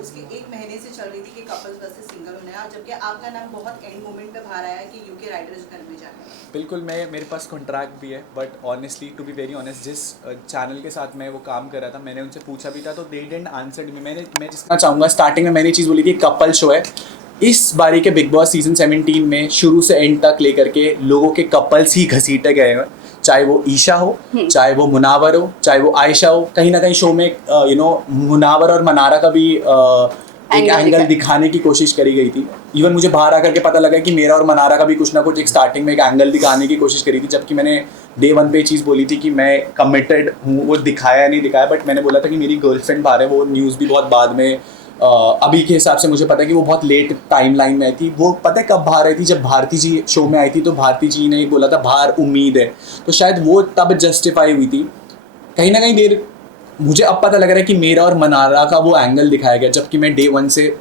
उसके 1 महीने से चल रही थी कि कपल्स वर्सेस सिंगल होना है, और जबकि आपका नाम बहुत एंड मोमेंट पे बाहर आया कि यूके राइडर्स घर में जाना है। बिल्कुल, मेरे पास कॉन्ट्रैक्ट भी है, but honestly to be very honest, जिस चैनल के साथ मैं वो काम कर रहा था, मैंने उनसे पूछा भी था तो दे डिडंट आंसर मी। मैं जिसका चाहूँगा, स्टार्टिंग में मैंने चीज़ बोली थी कपल शो है। इस बारी के बिग बॉस सीजन 17 में शुरू से एंड तक लेकर के लोगों के कपल्स ही घसीटे गए हैं, चाहे वो ईशा हो, चाहे वो मुनावर हो, चाहे वो आयशा हो। कहीं ना कहीं शो में मुनावर और मनारा का भी एक एंगल दिखाने की कोशिश करी गई थी। इवन मुझे बाहर आकर के पता लगा कि मेरा और मनारा का भी कुछ ना कुछ एक स्टार्टिंग में एक एंगल दिखाने की कोशिश करी थी, जबकि मैंने डे 1 पे चीज़ बोली थी कि मैं कमिटेड हूँ। वो दिखाया नहीं दिखाया, बट मैंने बोला था कि मेरी गर्लफ्रेंड बाहर है। वो न्यूज़ भी बहुत बाद में, अभी के हिसाब से मुझे पता है कि वो बहुत लेट टाइमलाइन में आई थी। वो पता है कब बाहर आई थी? जब भारती जी शो में आई थी, तो भारती जी ने बोला था बाहर उम्मीद है, तो शायद वो तब जस्टिफाई हुई थी। कहीं ना कहीं देर मुझे अब पता लग रहा है कि मेरा और मनारा का वो एंगल दिखाया गया, जबकि मैं डे 1 से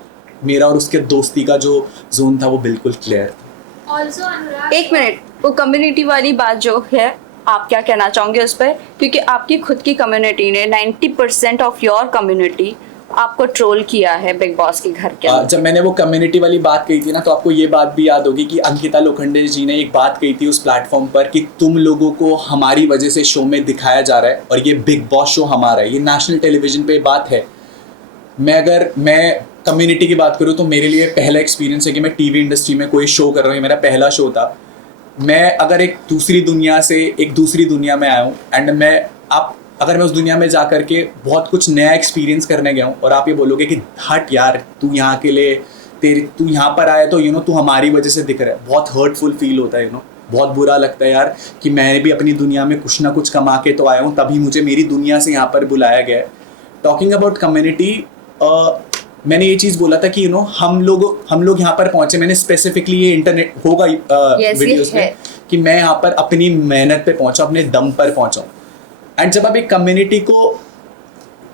मेरा और उसके दोस्ती का जो जोन था वो बिल्कुल क्लियर था। एक मिनट, वो कम्युनिटी वाली बात जो है, आप क्या कहना चाहोंगे उस पर? क्योंकि आपकी खुद की कम्युनिटी ने 90% ऑफ योर कम्युनिटी आपको ट्रोल किया है बिग बॉस के घर के अंदर। जब मैंने वो कम्युनिटी वाली बात कही थी ना, तो आपको ये बात भी याद होगी कि अंकिता लोखंडे जी ने एक बात कही थी उस प्लेटफॉर्म पर कि तुम लोगों को हमारी वजह से शो में दिखाया जा रहा है और ये बिग बॉस शो हमारा है। ये नेशनल टेलीविजन पे बात है। अगर मैं कम्युनिटी की बात करूँ तो मेरे लिए पहला एक्सपीरियंस है कि मैं टीवी इंडस्ट्री में कोई शो कर रहा हूँ। ये मेरा पहला शो था। मैं अगर एक दूसरी दुनिया से एक दूसरी दुनिया में आया हूँ, एंड अगर मैं उस दुनिया में जा कर के बहुत कुछ नया एक्सपीरियंस करने गया हूँ, और आप ये बोलोगे कि हट यार, तू यहाँ के लिए तू यहाँ पर आया तो तू हमारी वजह से दिख रहा है, बहुत हर्टफुल फील होता है। बहुत बुरा लगता है यार कि मैं भी अपनी दुनिया में कुछ ना कुछ कमा के तो आया हूँ, तभी मुझे मेरी दुनिया से यहाँ पर बुलाया गया है। टॉकिंग अबाउट कम्युनिटी, मैंने ये चीज़ बोला था कि हम लोग यहाँ पर पहुँचे। मैंने स्पेसिफिकली ये इंटरनेट होगा वीडियोज़ में कि मैं यहाँ पर अपनी मेहनत पे पहुँचा, अपने दम पर पहुँचा। एंड जब आप एक कम्युनिटी को,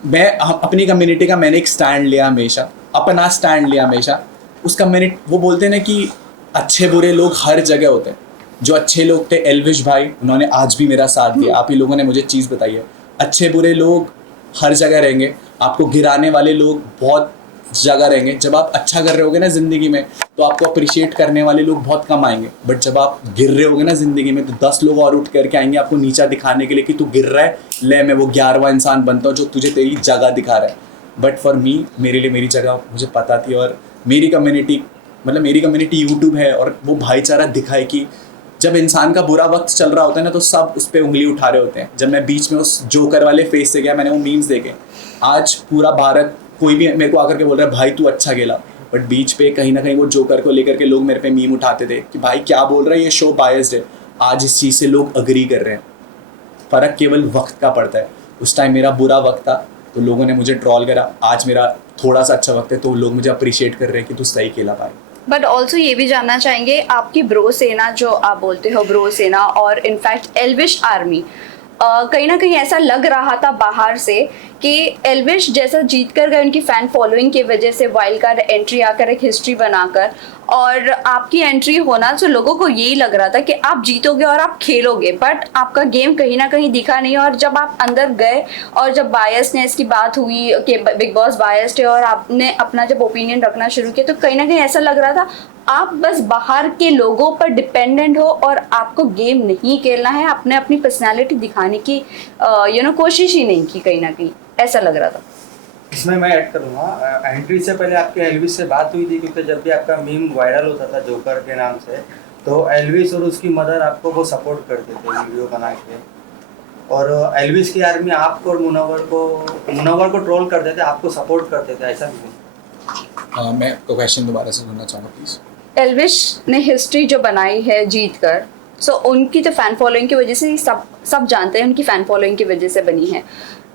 अपनी कम्युनिटी का मैंने एक स्टैंड लिया हमेशा, अपना स्टैंड लिया हमेशा। उस कम्युनिटी, वो बोलते हैं ना कि अच्छे बुरे लोग हर जगह होते हैं। जो अच्छे लोग थे, एल्विश भाई, उन्होंने आज भी मेरा साथ दिया। आप ही लोगों ने मुझे चीज़ बताई है, अच्छे बुरे लोग हर जगह रहेंगे। आपको गिराने वाले लोग बहुत जगह रहेंगे। जब आप अच्छा कर रहे होगे ना ज़िंदगी में, तो आपको अप्रिशिएट करने वाले लोग बहुत कम आएंगे। बट जब आप गिर रहे होगे ना ज़िंदगी में, तो 10 लोग और उठ करके आएंगे आपको नीचा दिखाने के लिए कि तू गिर रहा है, ले मैं वो 11वां इंसान बनता हूँ जो तुझे तेरी जगह दिखा रहा है। बट फॉर मी, मेरे लिए मेरी जगह मुझे पता थी। और मेरी कम्युनिटी यूट्यूब है, और वो भाईचारा दिखाए कि जब इंसान का बुरा वक्त चल रहा होता है ना, तो सब उस पर उंगली उठा रहे होते हैं। जब मैं बीच में उस जोकर वाले फेस से गया, मैंने वो मीम्स देखे। आज पूरा भारत, कोई भी मेरे को आकर के बोल रहा है भाई तू अच्छा खेला, बट बीच पे कहीं ना कहीं वो जोकर को लेकर के लोग मेरे पे मीम उठाते थे कि भाई क्या बोल रहा है, ये शो बायस्ड है। आज इस चीज़ से लोग अग्री कर रहे हैं। फ़र्क केवल वक्त का पड़ता है। उस टाइम मेरा बुरा वक्त था तो लोगों ने मुझे ट्रोल करा, आज मेरा थोड़ा सा अच्छा वक्त है तो लोग मुझे अप्रिशिएट कर रहे हैं कि तू सही खेला भाई। बट ऑल्सो ये भी जानना चाहेंगे, आपकी ब्रो सेना जो आप बोलते हो, ब्रो सेना और इनफैक्ट एल्विश आर्मी, कहीं ना कहीं ऐसा लग रहा था बाहर से कि एल्विश जैसा जीत कर गए उनकी फ़ैन फॉलोइंग की वजह से, वाइल्ड कार्ड एंट्री आकर एक हिस्ट्री बनाकर, और आपकी एंट्री होना, तो लोगों को यही लग रहा था कि आप जीतोगे और आप खेलोगे, बट आपका गेम कहीं ना कहीं दिखा नहीं। और जब आप अंदर गए और जब बायसनेस की बात हुई कि बिग बॉस बायस्ड है, और आपने अपना जब ओपिनियन रखना शुरू किया, तो कहीं ना कहीं ऐसा लग रहा था आप बस बाहर के लोगों पर डिपेंडेंट हो और आपको गेम नहीं खेलना है, आपने अपनी पर्सनालिटी दिखाने की कोशिश ही नहीं की, कहीं ना कहीं ऐसा लग रहा था। इसमें मैं ऐड करूँगा, एंट्री से पहले आपके एल्विस से बात हुई थी, क्योंकि जब भी आपका मीम वायरल होता था जोकर के नाम से, तो एल्विस और उसकी मदर आपको वो सपोर्ट करते थे वीडियो बना के। और एल्विस की आर्मी आपको और मुनव्वर को ट्रोल करते थे, आपको सपोर्ट करते थे, ऐसा भी? मैं क्वेश्चन दोबारा से सुनना चाहूँगा प्लीज़। एल्विश ने हिस्ट्री जो बनाई है जीत कर, सो उनकी तो फैन फॉलोइंग की वजह से सब जानते हैं, उनकी फैन फॉलोइंग की वजह से बनी है।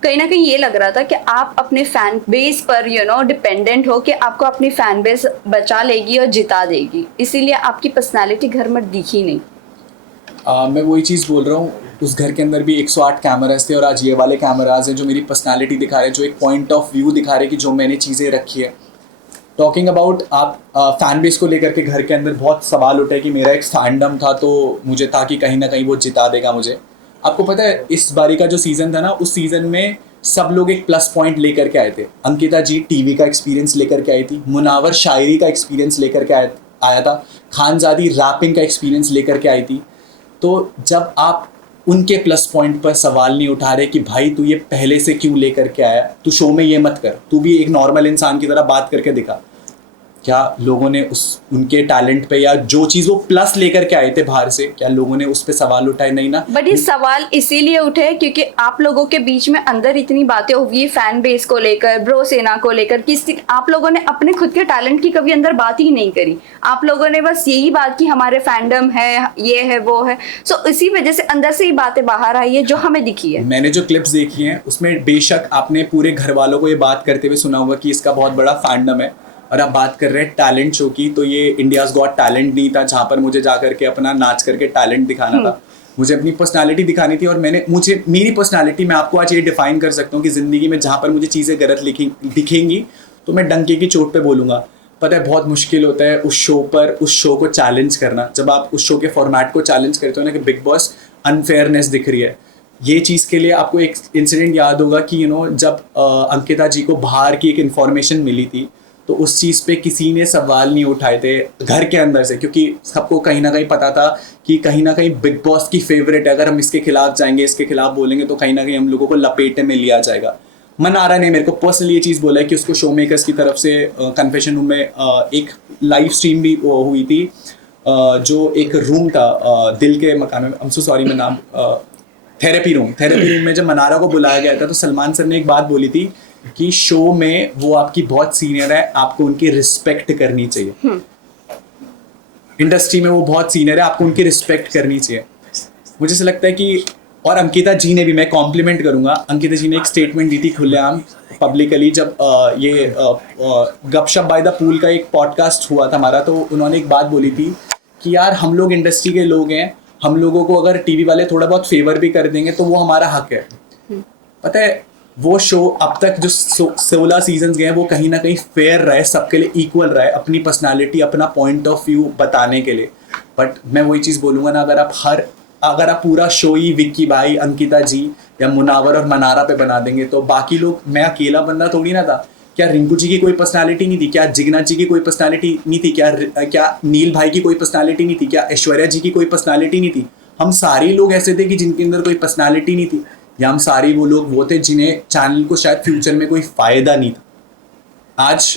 कहीं ना कहीं ये लग रहा था कि आप अपने फैन बेस पर डिपेंडेंट हो, कि आपको अपनी फैन बेस बचा लेगी और जिता देगी, इसीलिए आपकी पर्सनालिटी घर में दिखी नहीं। मैं वही चीज़ बोल रहा हूँ, उस घर के अंदर भी 108 कैमराज थे, और आज ये वाले कैमराज हैं जो मेरी पर्सनालिटी दिखा रहे हैं, जो एक पॉइंट ऑफ व्यू दिखा रहे हैं कि जो मैंने चीज़ें रखी है। टॉकिंग अबाउट आप फैन बेस को लेकर के घर के अंदर बहुत सवाल उठे कि मेरा एक फैंडम था, तो मुझे था कि कहीं ना कहीं वो जिता देगा मुझे। आपको पता है इस बारी का जो सीज़न था ना, उस सीज़न में सब लोग एक प्लस पॉइंट लेकर के आए थे। अंकिता जी टीवी का एक्सपीरियंस लेकर के आई थी, मुनावर शायरी का एक्सपीरियंस लेकर के आया था, खानजादी रैपिंग का एक्सपीरियंस लेकर के आई थी। तो जब आप उनके प्लस पॉइंट पर सवाल नहीं उठा रहे कि भाई तू ये पहले से क्यों लेकर के आया, तू शो में ये मत कर, तू भी एक नॉर्मल इंसान की तरह बात करके दिखा, क्या लोगों ने उनके टैलेंट पे या जो चीज़ वो प्लस लेकर के आए थे बाहर से, क्या लोगों ने उस पे सवाल उठाए? नहीं ना। बट ये सवाल इसीलिए उठे क्योंकि आप लोगों के बीच में अंदर इतनी बातें हुई फैन बेस को लेकर, ब्रो सेना को लेकर, आप लोगों ने अपने खुद के टैलेंट की कभी अंदर बात ही नहीं करी। आप लोगों ने बस यही बात की हमारे फैंडम है, ये है, वो है। सो इसी वजह से अंदर से ही बातें बाहर आई है जो हमें दिखी है। मैंने जो क्लिप्स देखी हैं उसमें बेशक आपने पूरे घर वालों को ये बात करते हुए सुना होगा कि इसका बहुत बड़ा फैंडम है, और आप बात कर रहे हैं टैलेंट शो की, तो ये इंडियाज़ गॉट टैलेंट नहीं था जहाँ पर मुझे जा करके अपना नाच करके टैलेंट दिखाना था। मुझे अपनी पर्सनालिटी दिखानी थी, और मुझे मेरी पर्सनालिटी, मैं आपको आज ये डिफाइन कर सकता हूँ कि ज़िंदगी में जहाँ पर मुझे चीज़ें गलत दिखेंगी तो मैं डंके की चोट पे बोलूँगा। पता है बहुत मुश्किल होता है उस शो को चैलेंज करना। जब आप उस शो के फॉर्मेट को चैलेंज करते हो ना कि बिग बॉस अनफेयरनेस दिख रही है, ये चीज़ के लिए आपको एक इंसिडेंट याद होगा कि जब अंकिता जी को बाहर की एक इन्फॉर्मेशन मिली थी तो उस चीज़ पे किसी ने सवाल नहीं उठाए थे घर के अंदर से, क्योंकि सबको कहीं ना कहीं पता था कि कहीं ना कहीं बिग बॉस की फेवरेट है, अगर हम इसके खिलाफ जाएंगे, इसके खिलाफ बोलेंगे तो कहीं ना कहीं हम लोगों को लपेटे में लिया जाएगा। मनारा ने मेरे को पर्सनली ये चीज़ बोला है कि उसको शो मेकर्स की तरफ से कन्फेशन रूम में एक लाइव स्ट्रीम भी हुई थी, जो एक रूम था दिल के मकान में, आई एम सो सॉरी मैं नाम, थेरेपी रूम में जब मनारा को बुलाया गया था तो सलमान सर ने एक बात बोली थी कि शो में वो आपकी बहुत सीनियर है, आपको उनकी रिस्पेक्ट करनी चाहिए। इंडस्ट्री में वो बहुत सीनियर है, आपको उनकी रिस्पेक्ट करनी चाहिए। मुझे ऐसा लगता है कि, और अंकिता जी ने भी, मैं कॉम्प्लीमेंट करूंगा, अंकिता जी ने एक स्टेटमेंट दी थी खुलेआम पब्लिकली जब ये गपशप बाय द पूल का एक पॉडकास्ट हुआ था हमारा, तो उन्होंने एक बात बोली थी कि यार हम लोग इंडस्ट्री के लोग हैं, हम लोगों को अगर टीवी वाले थोड़ा बहुत फेवर भी कर देंगे तो वो हमारा हक है। पता है वो शो अब तक जो 16 सीजन्स गए हैं वो कहीं ना कहीं फेयर रहे, सबके लिए इक्वल रहे, अपनी पर्सनालिटी, अपना पॉइंट ऑफ व्यू बताने के लिए। बट मैं वही चीज़ बोलूँगा ना, अगर आप पूरा शो ही विक्की भाई, अंकिता जी या मुनावर और मनारा पे बना देंगे तो बाकी लोग, मैं अकेला बंदा थोड़ी ना था। क्या रिंकू जी की कोई पर्सनालिटी नहीं थी? क्या जिगना जी की कोई पर्सनालिटी नहीं थी? क्या नील भाई की कोई पर्सनालिटी नहीं थी? क्या ऐश्वर्या जी की कोई पर्सनालिटी नहीं थी? हम सारे लोग ऐसे थे कि जिनके अंदर कोई पर्सनालिटी नहीं थी, या हम सारे वो लोग वो थे जिन्हें चैनल को शायद फ्यूचर में कोई फ़ायदा नहीं था। आज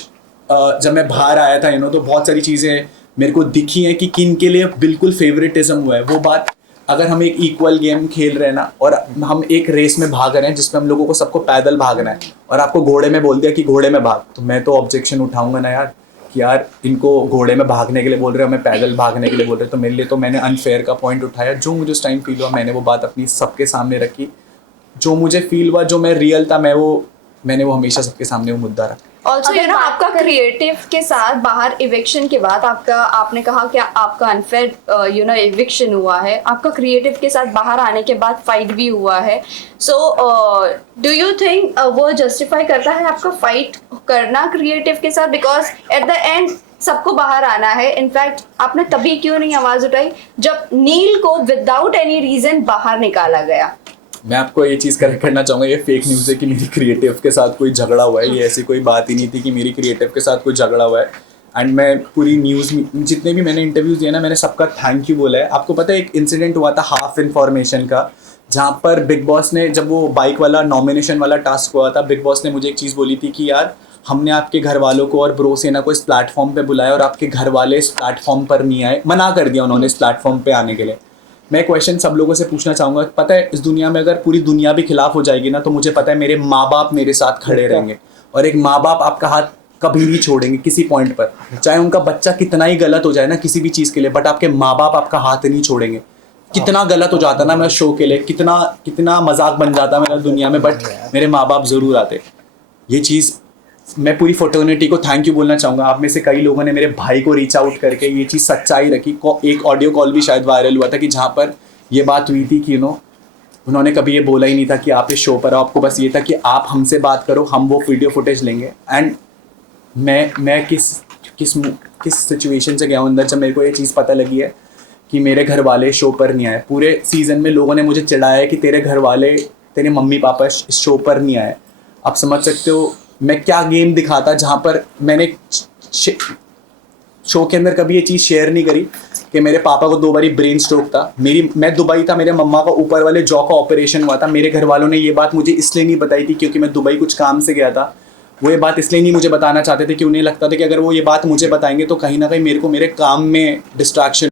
जब मैं बाहर आया था तो बहुत सारी चीज़ें मेरे को दिखी हैं कि किन के लिए बिल्कुल फेवरेटिज्म हुआ है। वो बात, अगर हम एक इक्वल गेम खेल रहे हैं ना, और हम एक रेस में भाग रहे हैं जिसमें हम लोगों को सबको पैदल भागना है, और आपको घोड़े में बोल दिया कि घोड़े में भाग, तो मैं तो ऑब्जेक्शन उठाऊंगा ना यार कि यार इनको घोड़े में भागने के लिए बोल रहे हो, हमें पैदल भागने के लिए बोल रहे हो। तो मेरे लिए तो मैंने अनफेयर का पॉइंट उठाया, जो मुझे उस टाइम फील हुआ मैंने वो बात अपनी सबके सामने रखी, जो मुझे फील हुआ, जो मैं रियल था, मैंने वो हमेशा सबके सामने वो मुद्दा रखा। ऑल्सो आपका क्रिएटिव के साथ बाहर इविक्शन के बाद आपने कहा कि आपका अनफेयर इविक्शन हुआ है, आपका क्रिएटिव के साथ बाहर आने के बाद फाइट भी हुआ है। सो डू यू थिंक वो जस्टिफाई करता है आपका फाइट करना क्रिएटिव के साथ? बिकॉज एट द एंड सबको बाहर आना है। इनफैक्ट आपने तभी क्यों नहीं आवाज उठाई जब नील को विदाउट एनी रीजन बाहर निकाला गया? मैं आपको ये चीज़ करेक्ट करना चाहूँगा, ये फेक न्यूज़ है कि मेरी क्रिएटिव के साथ कोई झगड़ा हुआ है। ये ऐसी कोई बात ही नहीं थी कि मेरी क्रिएटिव के साथ कोई झगड़ा हुआ है। एंड मैं पूरी न्यूज़ में जितने भी मैंने इंटरव्यूज़ दिए ना, मैंने सबका थैंक यू बोला है। आपको पता है एक इंसिडेंट हुआ था हाफ इन्फॉर्मेशन का, जहाँ पर बिग बॉस ने, जब वो बाइक वाला नॉमिनेशन वाला टास्क हुआ था, बिग बॉस ने मुझे एक चीज़ बोली थी कि यार हमने आपके घर वालों को और ब्रो सेना को इस प्लेटफॉर्म पे बुलाया और आपके घर वाले इस प्लेटफॉर्म पर नहीं आए, मना कर दिया उन्होंने इस प्लेटफॉर्म पे आने के लिए। मैं क्वेश्चन सब लोगों से पूछना चाहूँगा, पता है इस दुनिया में अगर पूरी दुनिया भी खिलाफ हो जाएगी ना, तो मुझे पता है मेरे माँ बाप मेरे साथ खड़े रहेंगे, और एक माँ बाप आपका हाथ कभी नहीं छोड़ेंगे किसी पॉइंट पर, चाहे उनका बच्चा कितना ही गलत हो जाए ना किसी भी चीज़ के लिए, बट आपके माँ बाप आपका हाथ नहीं छोड़ेंगे। कितना गलत हो जाता ना मेरा शो के लिए, कितना मजाक बन जाता मेरा दुनिया में, बट मेरे माँ बाप ज़रूर आते। ये चीज़ मैं पूरी फ्रेटर्निटी को थैंक यू बोलना चाहूँगा। आप में से कई लोगों ने मेरे भाई को रीच आउट करके ये चीज़ सच्चाई रखी। एक ऑडियो कॉल भी शायद वायरल हुआ था कि जहाँ पर ये बात हुई थी कि उन्होंने कभी ये बोला ही नहीं था कि आप इस शो पर आओ, आपको बस ये था कि आप हमसे बात करो, हम वो वीडियो फुटेज लेंगे। एंड मैं किस सिचुएशन से गया हूँ अंदर, जब मेरे को ये चीज़ पता लगी है कि मेरे घर वाले शो पर नहीं आए। पूरे सीज़न में लोगों ने मुझे चिढ़ाया है कि तेरे घर वाले तेरे मम्मी पापा इस शो पर नहीं आए। आप समझ सकते हो मैं क्या गेम दिखाता, जहाँ पर मैंने शो के अंदर कभी ये चीज़ शेयर नहीं करी कि मेरे पापा को 2 बारी ब्रेन स्ट्रोक था, मैं दुबई था, मेरे मम्मा का ऊपर वाले जॉ का ऑपरेशन हुआ था। मेरे घर वालों ने ये बात मुझे इसलिए नहीं बताई थी क्योंकि मैं दुबई कुछ काम से गया था। वो ये बात इसलिए नहीं मुझे बताना चाहते थे कि उन्हें लगता था कि अगर वो ये बात मुझे बताएंगे तो कहीं ना कहीं मेरे को मेरे काम में डिस्ट्रैक्शन